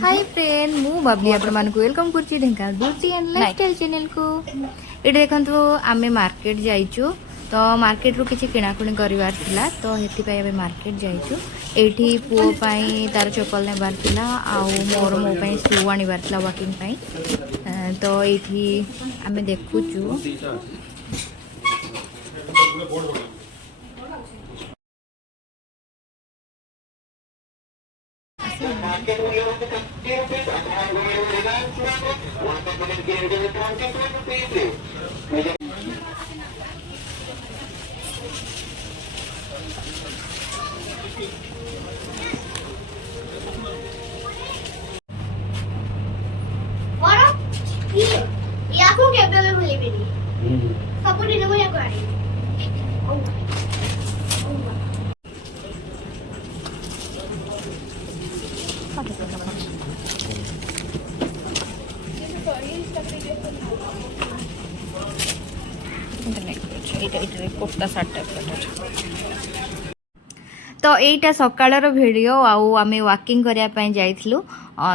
Hi friend मु बबली आपण मानक वेलकम करछि ढेंका ब्यूटी एंड लाइफस्टाइल चैनल को। ये देखंतु आमे मार्केट जाइछु तो मार्केट रू किछि किणाकुणी करिवार थिला तो हेति पय आमे मार्केट जाइछु। एठी पुओ पई तार चप्पल नेबार थिला आउ मोर मो पई शू आनिबार थिला वॉकिंग पई। तो एठी आमे देखुछु याकू केबल में भूली मेरी सब दिन में याकू आड़ी कोफ्ता सार्ट तो यहीटा सकाळर भिडियो आउ आमे वॉकिंग करिया पई जाइथिलु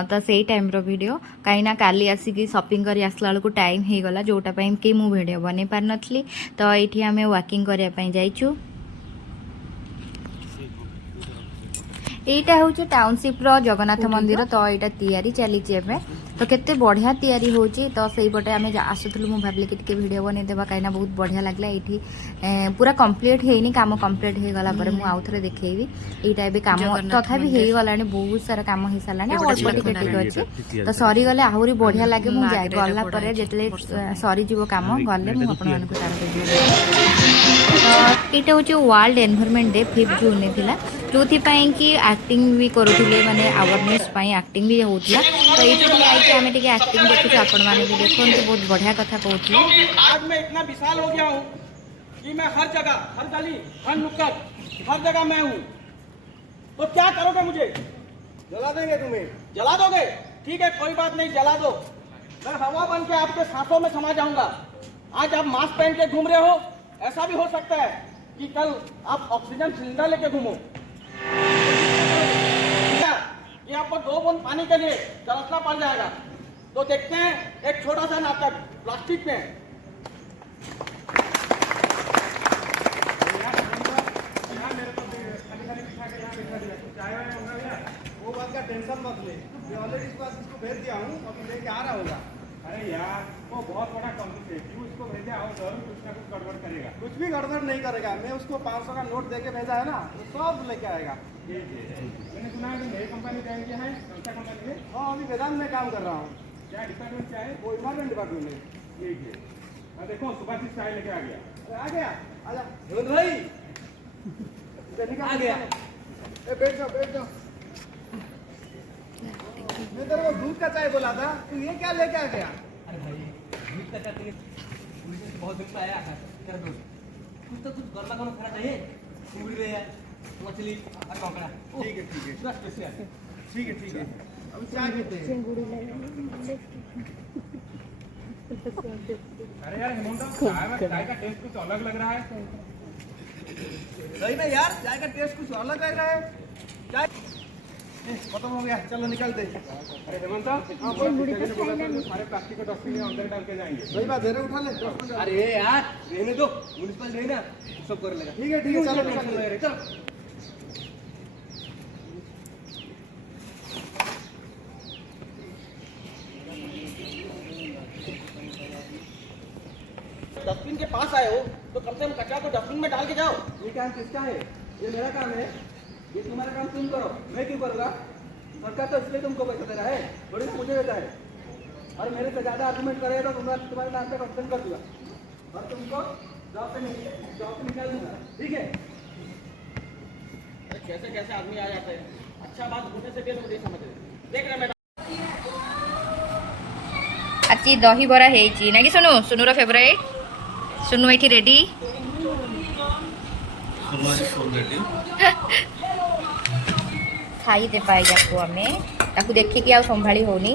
तो सेही टाइम रो वीडियो कहीं काली आसिकी शॉपिंग करी आसला बेलू टाइम हो गला जोटा पई कि मु वीडियो बनै पार नथली। तो एठी आमे वॉकिंग करिया पई जाइछु। एटा होची टाउनशिप रो जगन्नाथ मंदिर तो एटा तैयारी चली एबे तो केते बढ़िया तैयारी होची। तो सही पटे आमे आसुथलु मु भाबली कि टिके वीडियो बनै देबा काइना बहुत बढ़िया लागला। एठी पूरा कंप्लीट हेनी काम कंप्लीट हे गला पर मु आउथरे देखैबी एटा एबे काम तथापि हे गलानी बहुत सारा काम हे सालानी अल्प टिके टिके अछि तो सरी गले आहुरी बढ़िया लागे। मु जाय गला पर जेतले सरी जीवो काम गले मु आपन मानको तार तो एटा होची वर्ल्ड एनवायरनमेंट डे 5 जून ने थिला जो कि एक्टिंग भी करुले माने अवेयरनेस एक्टिंग भी होता। तो ये आम टे एक्टिंग देखुँ आपण मैंने भी देखते बहुत बढ़िया कथा कहते। आज मैं इतना विशाल हो गया हूँ कि मैं हर जगह हर गली हर नुक्कड़ हर जगह मैं हूँ। तो क्या करोगे मुझे? जला देंगे तुम्हें। जला दोगे? ठीक है कोई बात नहीं जला दो। मैं हवा बन के आपके सांसों में समा जाऊंगा। आज आप मास्क पहन के घूम रहे हो, ऐसा भी हो सकता है कि कल आप ऑक्सीजन सिलेंडर लेके घूमो कि आपको 2 बूंद पानी के लिए तरसना पड़ जाएगा। तो देखते हैं एक छोटा सा नाटक प्लास्टिक में। वो बात का टेंशन मत ले, मैं ऑलरेडी इसको भेज दिया हूँ, अभी लेके आ रहा होगा। अरे यार वो बहुत बड़ा कंपनी है, क्यों इसको भेजा हो? जरूर कुछ ना कुछ गड़बड़ करेगा। कुछ भी गड़बड़ नहीं करेगा। मैं उसको 500 का नोट देके भेजा है ना, तो सब लेके आएगा। मैंने सुना है नई कंपनी ज्वाइन किया है, कौन सा कंपनी में? हाँ अभी वेदांत में काम कर रहा हूँ। क्या डिपार्टमेंट क्या है? वो इन्वायरमेंट डिपार्टमेंट में। ठीक है देखो सुभाष चाय लेके आ गया। आ गया आजा हेमंत भाई आ गया। बैठ जाओ बैठ जाओ। मैं तेरे को दूध का चाय बोला था, तू ये क्या लेके आ गया? अरे भाई दूध का चाय बहुत दिन से आया है तेरा दोस्त, कुछ तो कुछ गर्मा गर्म खाना चाहिए। चिंगड़ी रहे यार, मछली और कांकड़ा। ठीक है पूरा स्पेशल। ठीक है अब चाय पीते हैं। चिंगड़ी ले। अरे यार हेमंत चाय का टेस्ट कुछ अलग लग रहा है। सही में यार चाय का टेस्ट कुछ अलग लग रहा है। चाय खत्म हो गया, चलो निकलते। अरे हेमंत सारे प्लास्टिक को डस्टबिन में अंदर डाल के जाएंगे। सही बात है, उठा ले। अरे यार रहने दो, म्युनिसिपल रही ना सब कर लेगा। ठीक है चलो। डस्टबिन के पास आए हो तो कम से कम कचरा को डस्टबिन में डाल के जाओ। ये काम किसका है? ये मेरा काम है। ये तुम्हारा काम तुम करो, मैं क्यों करूँगा? सरकार तो इसलिए तुमको पैसा दे रहा है, थोड़ी ना मुझे देता है। और मेरे से ज़्यादा आर्गुमेंट करे तो तुम्हारे नाम पे कंप्लेन कर दूंगा और तुमको जॉब से निकाल दूंगा। ठीक है? कैसे कैसे आदमी आ जाते हैं। अच्छा बात होने से भी लोग नहीं समझ रहे। देख रहे मैडम आज दही बरा है ना कि सुनु सुनुर फेवरेट सुनु ये रेडी खाई दे पाई जाको आमे ताकू देखिकी आ संभाली होनी।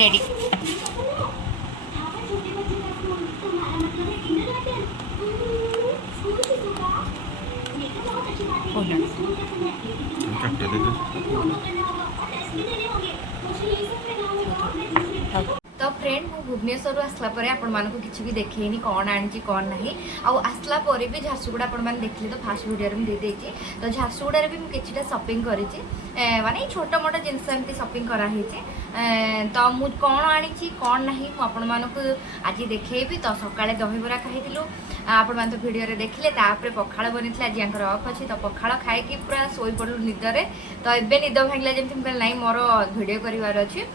रेडी। तो फ्रेंड मु भुवनेश्वर आसला परे आपण मानको किछि भी देखैनी कोन आनी कोन नाही आ आसला परे भी झारसुगुड़ा आपण मान देखले तो फास्ट वीडियो में दे देछि। तो झारसुगुड़ा रे भी मु किछिटा शॉपिंग करिछि माने छोटा मोटा जिंस एमती शॉपिंग करा हिछि। तो मु कोन आनी कोन नाही मु आपण मानको आज देखैबी। तो सकाळे दहीबरा खाइथिलु आपण मान तो वीडियो रे देखले तापरे पखाळ बनिथिला आज यांकर ऑफ अछि। तो पखाळ खाइ कि पूरा सोई पडलु निदरे। तो एबे निद भांगला जेमति कहल नाही मोर वीडियो करिवार अछि।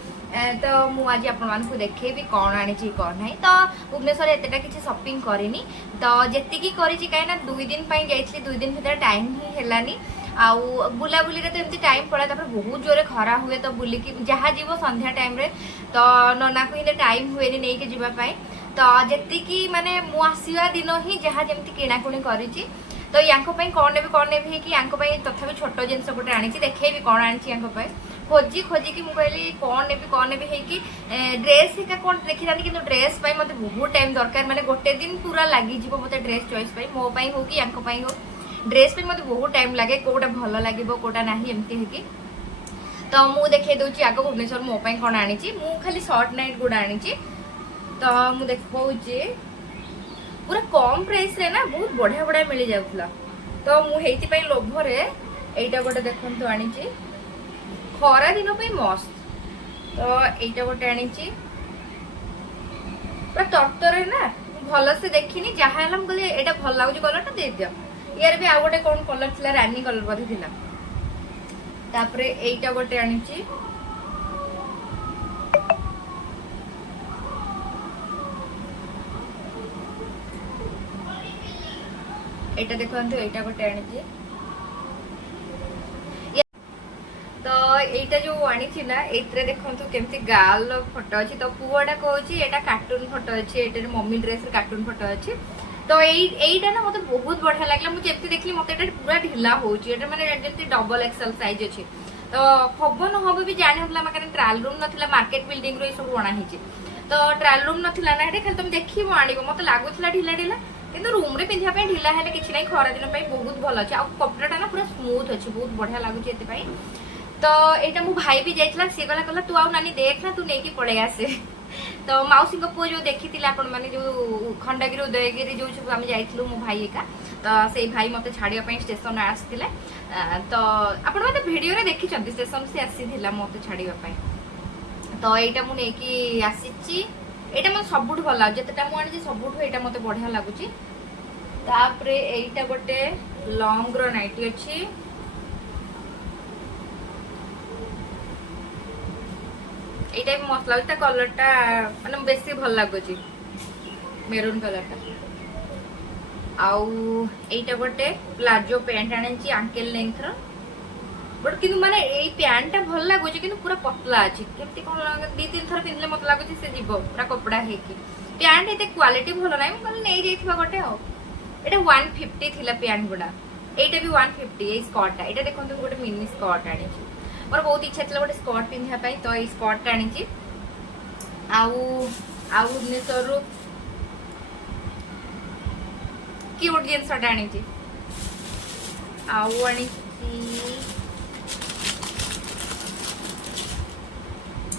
तो मु आज आपको देखेबी कौन आनी कौन ना। तो भुवनेश्वर एतेटा किसी शॉपिंग करेनी तो जी करी कहीं 2 दिन जाइए 2 दिन भर टाइम ही हेलानी आउ बुलाबुली तो एमती टाइम पड़ा बहुत जोरे खरा हुए तो बुलिकी जहाँ जीव संध्या टाइम रे तो नना को ही टाइम हुए नहीं कि जीवाई। तो जी माने मु आसवा दिन ही जहाँ जमी किणाकुणी करी तो कौन नेबी कि तथापि छोट जिनस गोटे आनी देखेबी कौन आनी खोजी खोजी कि मुझे कौन नेबी है ड्रेस हिका कौन देखी था कि ड्रेस मत बहुत टाइम दरकार माने गोटे दिन पूरा लगी मत ड्रेस चॉइस मो हो कि हो ड्रेस मत बहुत टाइम लगे कोटा भल लगे कोटा ना एमती है कि। तो मु देखे दूसरी आग भुवनेश्वर मो कौन आनी मु खाली शॉर्ट नाइट गुड़ा आनी। तो मु देखा पूरा कम प्राइस रे ना बहुत बढ़िया बढ़िया मिल जाउथला। तो मु हेइति लोभरे एटा गोटे देखंतु आनी खरा दिन मस्त। तो एटा गोटे आनी पूरा तरतर है ना भल से देखनी जहाँ कहले एटा भल लगुच कलर दे दियो। यार भी आ गोटे कौन कलर थिला रानी कलर बोधे थिला। तापरे एटा गोटे आनी एटा देखंतु एटा गोटे आनी। तो एटा जो आनी थी ना एतरे देखंतु केमती गाल फोटो अछि। तो पुआडा कहूची एटा कार्टून फोटो अछि एटा मम्मी ड्रेस कार्टून फोटो अछि। तो एटा ना मते बहुत बढ़िया लागला मु जेमती देखली मते एटा पूरा ढिला होची एटा माने जेमती डबल एक्सएल साइज अछि। तो हबो न हबो भी जानि होला माने ट्रायल रूम नथिला मार्केट बिल्डिंग रो सब बना हिची। तो ट्रायल रूम नथिला ना एटा खाली तुम देखिबो आनिबो मते लागुथला ढिला ढिला किंतु रूम रे पिंधिया पे ढिला हेले किछि नै खरा दिन पे बहुत भल अछि। आ कपड़ाटा ना पूरा स्मूथ अछि बहुत बढ़िया लागुची एते पई। तो एटा मो भाई भी जाइछला से कहला तू आउ नानी देख ना तू नेकी पड़े आसे। तो माउसी को पुओ जो देखिथिला आपण माने जो खंडगिरी उदयगिरी जो सब हम जाइथिलु मो भाई एका। तो सेई भाई मते छाडिया पई स्टेशन आस्थिले। तो आपण माने वीडियो रे देखि छथि स्टेशन से आसीथिला मते छाडिया पई। तो एटा मु नेकी आसीची एटा मन सबुठ भल लाग जतेटा मु आनी सबुठ एटा मते बढ़िया लागुची। तापरे एटा गोटे लॉन्ग रो नाइटी अछि। एटा भी मस्त लागुता कलरटा माने बेसी भल लागुची मेरून कलरटा। आउ एटा गोटे प्लाजो पैंट आनी आंकल लेंथ रो बट किंतु माने एई पैंटटा भल लागुची किंतु पूरा पतला अछि केमती कोन 2-3 थर पिनले मत लागुची से जीवो पूरा कपड़ा हे कि पैंट एते क्वालिटी भल नै माने नै जाइथिबा गोटे हो। एटा 150 थिला पैंट गुडा एटा भी 150 ए स्कर्टटा एटा देखंतु गोटे मिनी स्कर्ट आनी मोर बहुत इच्छा थी गोटे स्कर्ट पिंधा तो ये स्कर्ट आनी। आउ भुवनेश्वर क्यूट जिनस आनी आउ आनी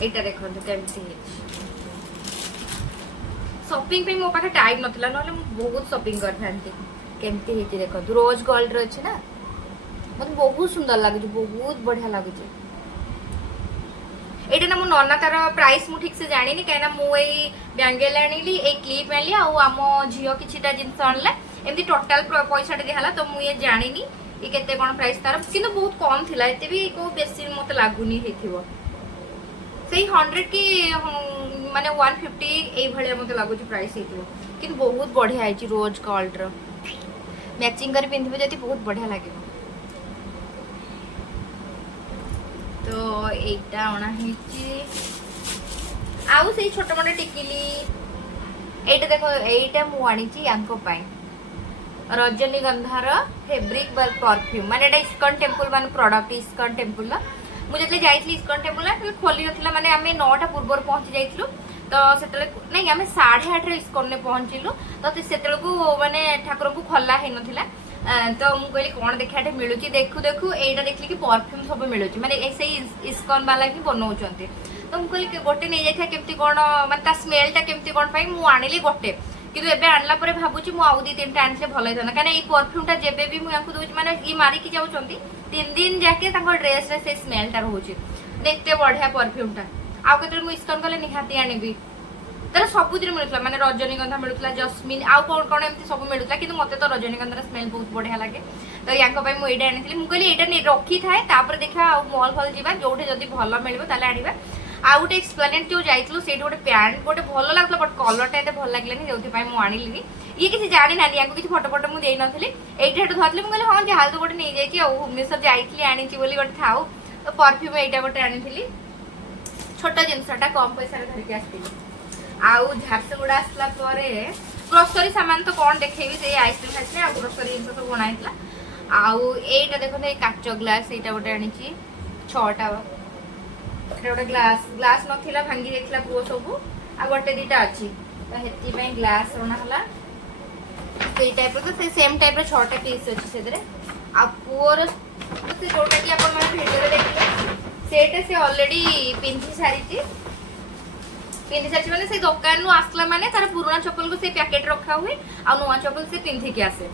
एटा देखंतु केमती शॉपिंग पे मो पाखे टाइम नथिला नले बहुत शॉपिंग करथांती केमती हेची देखंतु रोज गोल्ड रो अछि ना मत बहुत सुंदर लागुची बहुत बढ़िया लागुची। एटा ना मो नना तार प्राइस मु ठीक से जानिनी काइना मु एई बैंगल आनिली ए क्लिप आनिली आउ आमो झियो किछिटा जिंस आनला एमती टोटल पैसा दिहला। तो मु ये जानिनी ए केते कोन प्राइस तार किंतु बहुत कम थिला एते भी को बेसी मते लागुनी हेथिबो सेही 100 की माने 150 ए भलिया मते लागुची प्राइस हेथिबो किंतु बहुत बढ़िया आइची रोज गोल्ड रो मैचिंग कर पिंधिबे जति बहुत बढ़िया लागिबो। तो एटा आना हेची आउ से छोट मोटे टिकिली एटा देखो एटा मु आनीची यांको पाई रजनीगंधार फैब्रिक परफ्यूम माने एटा इस्कन टेम्पल मान प्रोडक्ट इस्कन टेम्पल मु मुझे जाइए इस्कन टेम्पल ना खोली ना माने आम 9टा पूर्व पहुंची जाइलु तो से नहीं आम 8:30 इस्कन में पहुंचलु तो से माने ठाकुर को खोला है नथिला तो मुझे कहली कौन देखा मिलूँ देखू देखू यहाँ देखली कि परफ्यूम सब मिलूँ माने ऐसे इस्कन वाला ही बनाऊँ तो मुझे कहली गोटे नहीं जाइए केमती कौन माने स्मेलटा केमती कौन पाई मुझे आनिली गोटे किंतु एबे आणला परे भाबुची मु आउ 2-3टा आनले भल होता कहीं ये परफ्यूमटा जेबे भी मुझे दूसरी माने ये मारिकी जाऊँगी 3 दिन जाके ड्रेस रे से स्मेलटा रोचे एत बढ़िया परफ्यूमटा आउ के मुझे इस्कन गले निहाती आनबी तर सबुदिन मिलूला माने रजनीगंधा मिलूला जस्मिन आउ कौन कौन एमती सब मिलूला कि मत तो रजनीगंधार स्मेल बहुत बढ़िया लगे तो या मुझे आनी मुझे ये रखी थाए देखा मॉल फल जावा जो जब भल मिल आने आउ गोटे एक्सप्लेनेट जो जाइलु से गोटे पैंट गोटे भल लगता बट कलरटा एत भल लगे जो मुझे आनिली ये किसी जानी ना या किसी फटो फटो मुझे नी ये धरती मुझे हाँ जहाँ तो गोटे नहीं जाइए भुवनेश्वर जाइली आनी गोटे थाऊ तो परफ्यूम यहाँ गोटे आनी छोट जिनसटा कम पैसा धरिकी आसती आउ झारसुगुड़ा आसला ग्रोसरी सामान तो कौन देखेबी से आइसक्रीम खाइसी आ ग्रोसरी जिन सब बनाई आउ एटा देखो काच ग्लास यहाँ गोटे आनी 6टा गोटे ग्लास ग्लास नाला भांगी जाइला पुओ सब आ गोटे 2टा अच्छी तो हेती ग्लास अणाला से टाइप तो से सेम टाइप 6टा पीस अच्छी से आ पुओर से जोटा कि आप भिडियो देखिए सेटा से ऑलरेडी पिंधि सारी मैंने से दुकान नु आसला माने तार पुराना चप्पल को से पैकेट रखा हुए आ नुआ चप्पल से पिंधि के आसे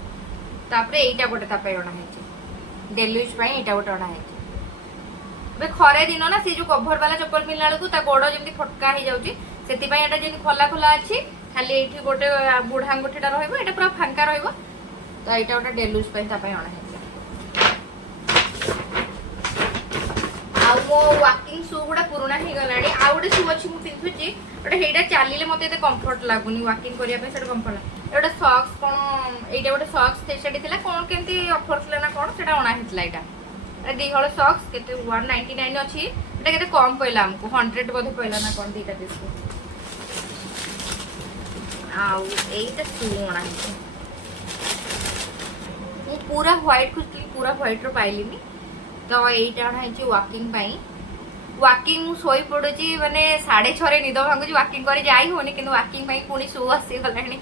तापरे एटा गोटे तापे अणा है डेली यूज पई एटा गोटे अणा है बे खरे दिन ना से जो कवर वाला चप्पल पिनला बेलू ता गोड़ जमी फटका हो जाउची सेति पई एटा जमी खोला खोला अछि खाली एठी गोटे बुढ़ा अंगूठीटा रहइबो एटा पूरा फांका रहइबो तो एटा गोटे डेली यूज पई तापे अणा है मो वाकिंग शू गुड़ा पुराना हो गलानी आउ गोटे शू अच्छी मुझे पिंधुची गोटे हेटा चलिले मत कंफर्ट लगुनि वाकिंग करने से कंफर्ट गोटे सक्स कौन ये गोटे सक्स सेटी थी कौन केमती ऑफर थी ना कौन से अणा है 2 हल सक्स के 199 अच्छी के कम पड़ा आमको 100 बोधे पड़ा ना कौन 2टा पीस आउ यहीटा शू अणा है पूरा व्हाइट खोजती पूरा व्हाइट पाइली तो यहीटा अणा है वाकिंग वाकिंग मु सोई पड़ुची माने 6:30 निद भांगुची वाकिंग करे जाई होनी कि वाकिंग पुणी शो आसी गलानी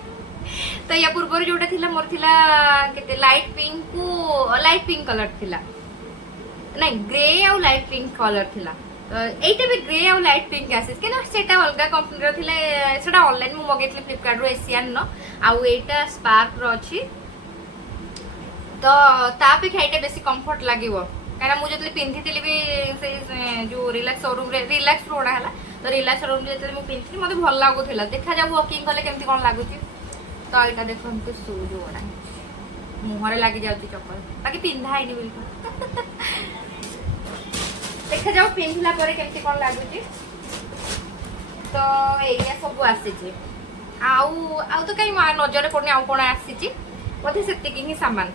तो या पूर्व जोटा थिला मोर थिला केते लाइट पिंक कलर थिला नहीं ग्रे आ लाइट पिंक कलर थिला एटा भी ग्रे आ लाइट पिंक आसी कि ना सेटा अलगा कंपनी रो थिला सेटा ऑनलाइन मु मगेतली फ्लिपकार्ट रो एशियन न आ एटा स्पार्क रो अछि तो तापे खाइटे बेसी कंफर्ट लागिवो कहीं मुझे पिंधि भी से जो रिलैक्स शोरूम रिलैक्स रोड़ा है तो रिलैक्स शोरूम जो पिंधि मत भल लगुला देखा जाऊ वॉकिंग कले केमती कौन लगुच तो यहाँ देखो शू जो ओढ़ा मुहर लगी जाऊँ चप्पल बाकी पिंधा है बिल्कुल देखा जाऊ पिंधला केमती कौन लगुच तो ये सब आसी आउ तो कहीं नजर पड़नी आउ कौन आसी बोधे से ही सामान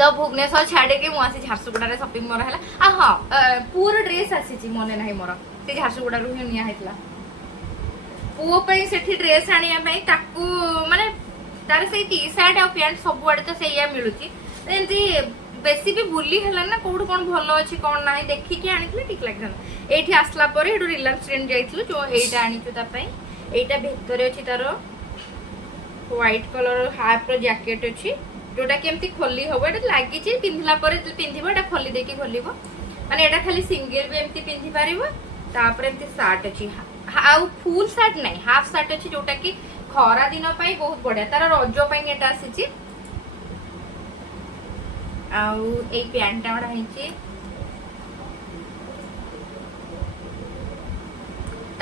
तो भुवनेश्वर छाड़े मुझे झारसुगुड़ा शॉपिंग मोर है हाँ पूरा ड्रेस आसी मन ना मोर से झारसुगुड़ा ही निहला पुओं से ड्रेस आने माने तार से टी शर्ट और पैंट सब आड़े तो सैया मिलूची एमती बेसी भी बुली है ना कौट कौन भल अच्छी कौन ना देखिकी आनी ठीक लगे ये आसला रिलायंस ट्रेंड जाइलु जो यहीटा आनीचु यहाँ भितर अच्छी तार व्हाइट कलर हाफ जैकेट अच्छी जोटा केमती खोली हम ये लगी पिंधला पिंधब खोली देकी खोल माने यहाँ खाली सिंगल भी एमती पिंधि पार एमती सार्ट अच्छी आउ फुल सार्ट नहीं हाफ सार्ट अच्छी जोटा कि खरा दिन बहुत बढ़िया तार रज ये आसी आउ पैंटा गुड़ा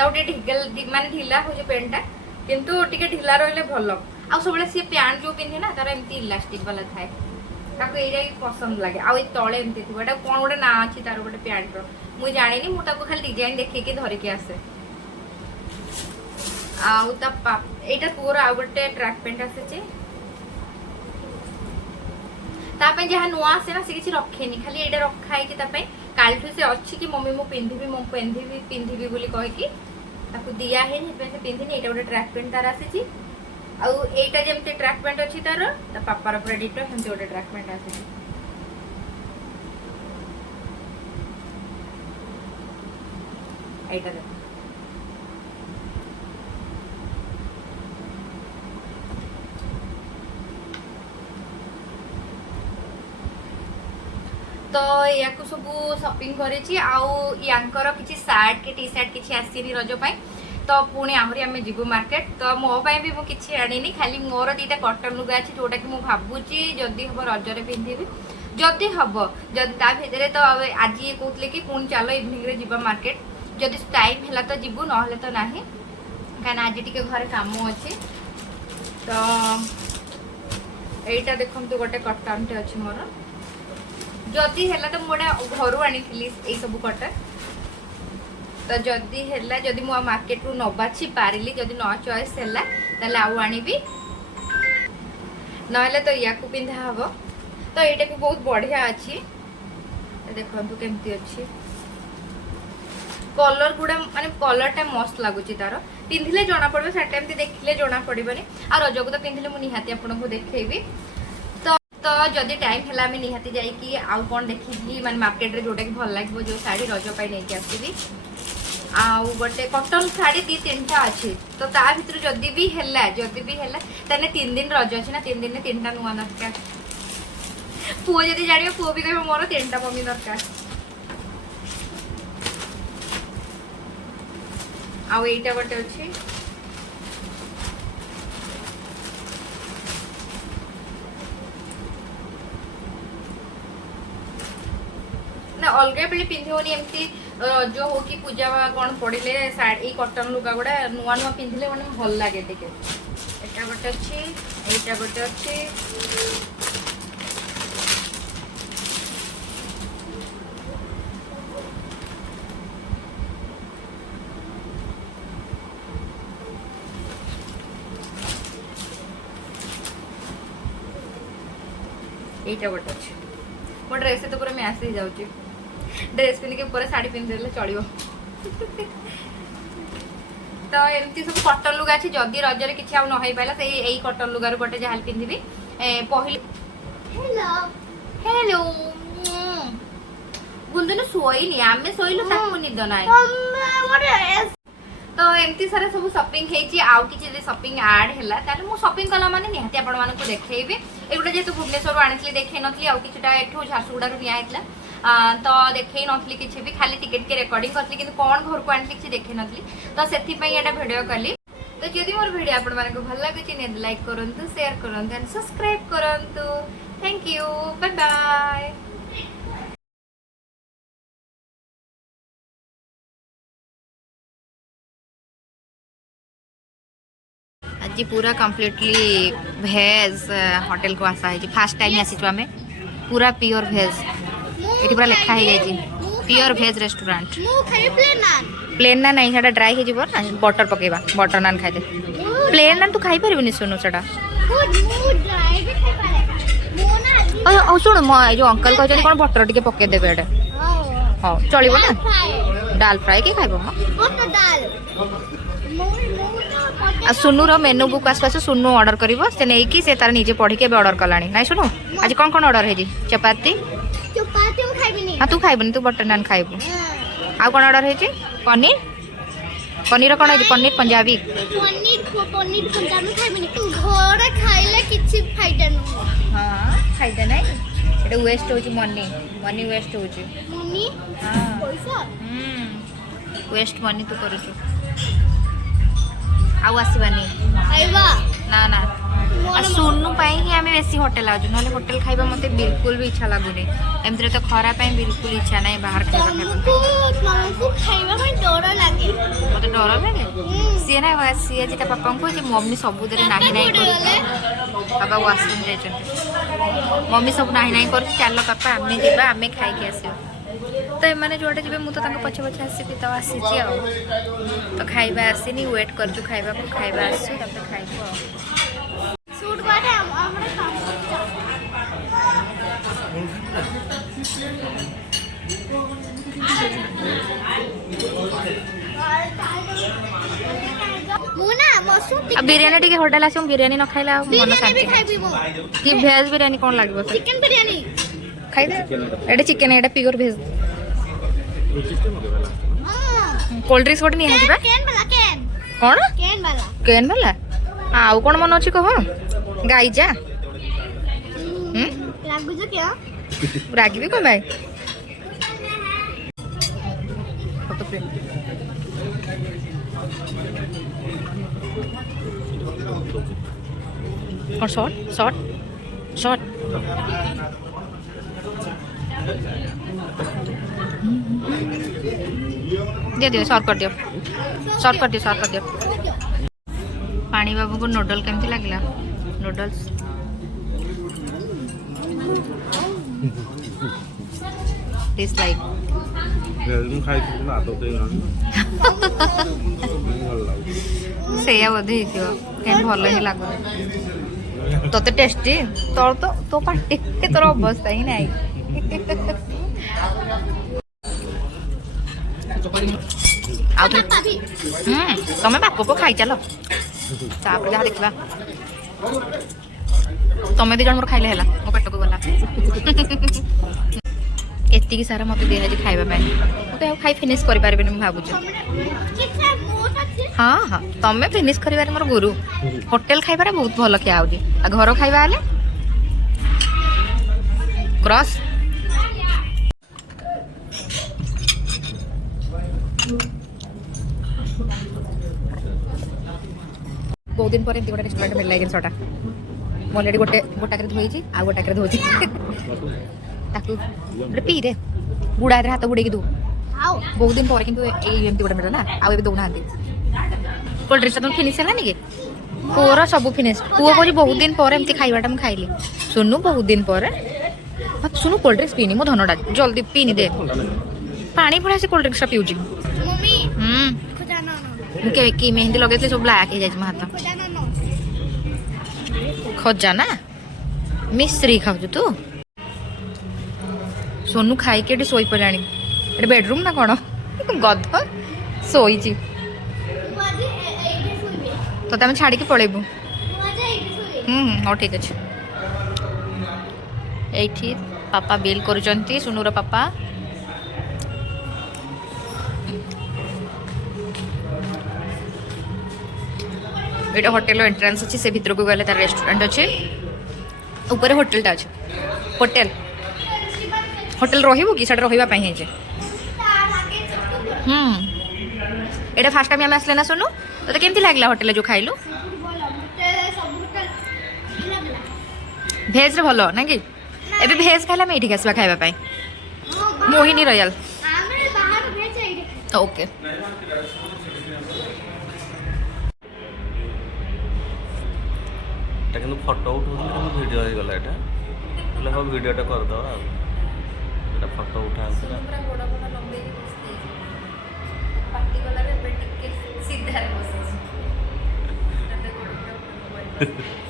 गोटे माने ढिला हो पैंटा किंतु टिके ढिला रही भल आ सब सी पैंट जो पिंधे ना तार एमती इलास्टिक वाला थाए ये पसंद लगे आउ तले एमती थी कौन गोटे ना अच्छी तार गोटे पैंट मुझे जानी मुझे खाली डिजाइन देखिए धरिकी आसे आईटा पूरा आउ गोटे ट्रैक पैंट आसी जहाँ नुआ आसे ना से किसी रखेनी खाली ये रखाई कालठू से अच्छी कि मम्मी मुझे पिंधि बोली कहीकि दिया है पिंधिनी ये गोटे ट्रैक पैंट तार आसी आईटा जमी ट्रैक पैंट अच्छी तार पापार पूरा डिटो सेमती गोटे ट्रैक पैंट आसी ଏଇଟା ଦେଖ तो या सब शॉपिंग करेची आउ यांकर किसी सार्ट के टी शर्ट किसी आसीनी रज पाई तो पुणी आहरी आम जीवु मार्केट तो मो पाई भी मुझे किसी आनी खाली मोर दीटा कटन लुगा अच्छी जोटा कि मुझे भावुची जदि हम रजरे पिंधि जदि हम जदि ता भितर तो आज ये कहते कि पुणी चलो इवनिंग रे जीवा मार्केट जदि टाइम है तो जीवु ना तो ना कहीं आज टी घर कम अच्छी तो यहीटा देखु गोटे कटन टे अच्छी मोर जदि है तो मुझे घर आनी सब कटन तो जदि है जदि मु मार्केट रू न बाछि पारिली जदि न चॉइस है ताले आउ आनिबी नहले तो या को पिंधा हबो तो एटा भी बहुत बढ़िया अच्छी देखंतु केमती अच्छी कलर गुड़ा माने कलरटा मस्त लगुच तार पिंधिले जना पड़ो से टाइम देखिले जना पड़बनी आ रज को तो पिंधिले मु निहाती आपन को देखेबी तो जदि टाइम है आम निहाती जाइए आउ कौन देखी माने मार्केट रे जोटा कि भल लगे जो शाढ़ी रज पाई नहीं आसबी आउ गोटे कटन शाढ़ी 2-3टा अच्छी तो ता भीतर जदि भी है ताने 3 दिन रज अच्छी ना 3 दिन में 3टा नुआ दरकार पुओ जदि जान पुओ भी कह मोर 3टा मम्मी दरकार आउ एटा गोटे अच्छी ना अलग बेले पिंधि एमती जो हो कि पूजा कौन पड़े साड़ी कटन लुगा गुड़ा नुआ नुआ पिंधिले मैंने भल लगे टे एटा गोटे अच्छी एटा गोटे अच्छी एटा गोटे अच्छी मो ड्रेस तो पूरा मैच हो जाऊँ ड्रेस पिंधिक ऊपर शाढ़ी पिंधिले चलो तो एमती सब कटन लुगा अच्छी जदि रजरे किसी आउ न पाला से यही कटन लुगार गोटे जहाँ पिंधि पहले हेलो हेलो बुलदुनु सोईनी आम शोलु निद ना तो एमती सारा सब शॉपिंग होती आउ किसी शॉपिंग ऐड है मु शॉपिंग कला माने निहाती आपण मानक देखैबी एगुटा जेतु भुवनेश्वर आनी देखै नथली आउ किछटा एठू झारसुगुड़ा रू निया तो देखै नथली किछि भी खाली टिकट के रिकॉर्डिंग करथली किंतु कोन घर को आनी किछि देखै नथली तो सेथि पई एटा वीडियो कली तो जदि मोर वीडियो आपण मानक भल लागुछि ने लाइक करंतु शेयर करंतु एंड सब्सक्राइब करंतु थैंक यू बाय बाय आज पूरा कम्प्लीटली भेज होटल को आसा है फास्ट टाइम आसी आम पूरा प्योर भेज ये पूरा लिखा है प्योर भेज रेस्टोरेंट प्लेन नान नहीं साडा ड्राई हो बटर पकेबा बटर नान खाई प्लेन नान तू खाई पारिबनी सुनु सेटा शुण मो जो अंकल कहते कौन बटर टिके पके देबे एडे हां चलिबो ना दाल फ्राई के खाइबो आ सुनु रो मेनू बुक आस पास सुनु ऑर्डर करिवो से नै कि से तार निजे पढ़ी के ऑर्डर कलानी नाइ सुनु आज कोन कोन ऑर्डर है जी चपाती चपाती हम खाइबिनी हां तू खाइबनी तू बटर नान खाइबो आ कोन ऑर्डर है जी पनीर पनीर कोन है जी पनीर पंजाबी पनीर पंजाबी खाइबिनी घर खाइले किछि फायदा न हां फायदा नै एटा वेस्ट हो जी मनी वेस्ट हो जी मनी हां पैसा वेस्ट मनी तू करू छु आउ आसबानी आइबा ना ना आ सुनु पाई ही आमे बेसी होटल आजु नले होटल खाइबा मते बिल्कुल भी इच्छा लागुनी एमतरे तो खरा पाई बिल्कुल इच्छा नहीं बाहर खाइबा तुमको खाइबा में डर लागे मते डर लागे सी ना सी जेटा पापा को जे मम्मी सब दरे नाही नाही कर पापा वॉशरूम रे चंते मम्मी सब नाही नाही कर चलो पापा आमे जेबा आमे खाइ के आसी तो एमाने जोड़े जब मुझे तो पछे पछे आसबी तो आसी तो खाइबा आसीनी वेट करछु खाइबा को खाइबा आसु तब खाइबो सूट बाटे हमरा काम मुना मसू अब बिरयानी टिके होटल आसी बिरयानी न खाइला मन शांति कि भेज बिरयानी कोन लागबो चिकन बिरयानी खाइ दे एटा चिकन एटा प्योर भेज कोल्ड ड्रिंक्स गोटे निहाई बा केन वाला केन कौन केन वाला आउ कौन मन अच्छी कह गाई जा लागु जो क्या रागी भी कौन भाई और शॉर्ट शॉर्ट शॉर्ट दे दियो शॉर्ट कर दियो शॉर्ट कर दियो शॉर्ट कर दियो पानी बाबू को नूडल केमती लगिला नूडल्स टेस्ट लाइक ମୁଁ ଖାଇଥିଲି ନା ଆଦତ ହେଇଗଲାଣି ଭଲ ଲାଗୁଛି ସେଇଆ ବୋଧେ ହେଇଥିବ କାହିଁ ଭଲ ହିଁ ଲାଗୁନି ତତେ ଟେଷ୍ଟି ତୋର ତ ତୋ ପାଟି ତୋର ଅବସ୍ଥା ହିଁ ନାହିଁ ଆଉ ତମେ ବାପ ପୁଅ ଖାଇ ଚାଲ ତାପରେ ଯାହା ଦେଖିବା ତମେ ଦି ଜଣ ମୋର ଖାଇଲେ ହେଲା ମୋ ପେଟକୁ ଗଲା ଏତିକି ସାରା ମତେ ଦିଆହେଇଛି ଖାଇବା ପାଇଁ ମୁଁ ତ ଆଉ ଖାଇ ଫିନିଶ କରିପାରିବିନି ମୁଁ ଭାବୁଛି ହଁ ହଁ ତମେ ଫିନିଶ କରିବାରେ ମୋର ଗୁରୁ ହୋଟେଲ ଖାଇବାରେ ବହୁତ ଭଲ ଖିଆ ହଉଛି ଆଉ ଘର ଖାଇବା ହେଲେ କ୍ରସ୍ ବହୁତ ଦିନ ପରେ ଏମିତି ଗୋଟେ ରେଷ୍ଟୁରାଣ୍ଟ ମିଳିଲା ଏ ଜିନିଷଟା ମୁଁ ଅଲରେଡ଼ି ଗୋଟାକରେ ଧୋଇଛି ଆଉ ଗୋଟାକରେ ଧୋଇଛି ତାକୁ ଗୋଟେ ପିଇରେ ବୁଡ଼ାରେ ହାତ ବୁଡ଼େଇକି ଦଉ ବହୁତ ଦିନ ପରେ କିନ୍ତୁ ଏଇ ଏମିତି ଗୋଟେ ମିଳିଲା ନା ଆଉ ଏବେ ଦଉନାହାନ୍ତି କୋଲ୍ଡ ଡ୍ରିଙ୍କ୍ସଟା ତମେ ଫିନିଶ ହେଲାନି କି ପୁଅର ସବୁ ଫିନିଶ ପୁଅ କହୁଛି ବହୁତ ଦିନ ପରେ ଏମିତି ଖାଇବାଟା ମୁଁ ଖାଇଲି ଶୁଣୁ ବହୁତ ଦିନ ପରେ ଶୁଣୁ କୋଲ୍ଡ ଡ୍ରିଙ୍କ୍ସ ପିଇନି ମୋ ଧନଟା ଜଲ୍ଦି ପିଇନି ଦେ ପାଣି ଭଳିଆ ସେ କୋଲ୍ଡ ଡ୍ରିଙ୍କ୍ସଟା ପିଉଛି मम्मी ମୁଁ କି ମେହେନ୍ଦି ଲଗେଇଥିଲି ସବୁ ବ୍ଲାକ୍ ହେଇଯାଇଛି ମୋ ହାତ ଖଜା ନା ମିଶ୍ରି ଖାଉଛୁ ତୁ सोनू खाई के शोई पड़ाणी एटे बेडरूम ना कौन गध शोची तो आम छाड़ी पलैबू हाँ ठीक अच्छे ये पापा बिल कर सुनूर पापा ये होटेल एंट्रांस अच्छी से भीतर को गले तार रेस्टोरेंट अच्छे ऊपर होटेलटा अच्छे होटेल होटेल रही कि साढ़े रही है ये फास्ट टाइम आम आसले ना सुनु तो केमती लगला होटेल जो खाइलु भेज रे भलो ना कि एबे भेज खाइला मैं ठीक आसबा खाइबा पई मोहिनी रॉयल ओके এটা কিন্তু ফটো উঠাউছিল কিন্তু ভিডিও হয়ে গলা এটা বলে হল ভিডিওটা করে দাও আর এটা ফটো উঠা আছে পুরা বড় বড় লম্বেই বসে পার্টি গলারে বেটিকে সিধা বসে এটা গোড় গোড়